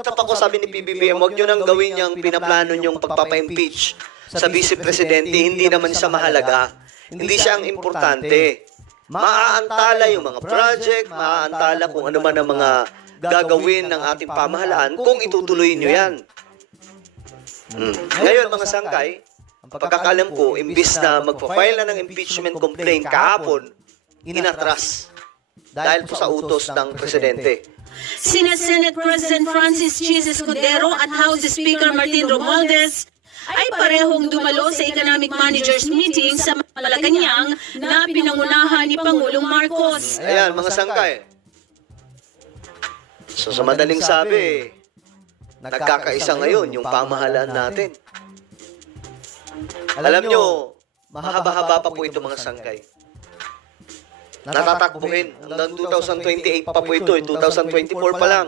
Stop ako, sabi ni PBBM, huwag nyo nang gawin yung pinaplano nyong pagpapa-impeach sa Vice Presidente, hindi naman siya mahalaga. Hindi siya ang importante. Maaantala yung mga project, maaantala kung ano man ang mga gagawin ng ating pamahalaan kung itutuloy nyo yan. Ngayon, mga sangkay, ang pagkakalam ko, imbis na magpa-file na ng impeachment complaint kahapon, inatras dahil po sa utos ng Presidente. Sina Senate President Francis Chis Escudero at House Speaker Martin Romualdez ay parehong dumalo sa Economic Managers Meeting sa Malacanang na pinangunahan ni Pangulong Marcos. Ayan, mga sangkay. So, sa madaling sabi, nagkakaisa ngayon yung pamahalaan natin. Alam nyo, mahaba-haba pa po ito, mga sangkay. Natatakbuhin. Hanggang 2028 pa po ito. 2024 pa lang.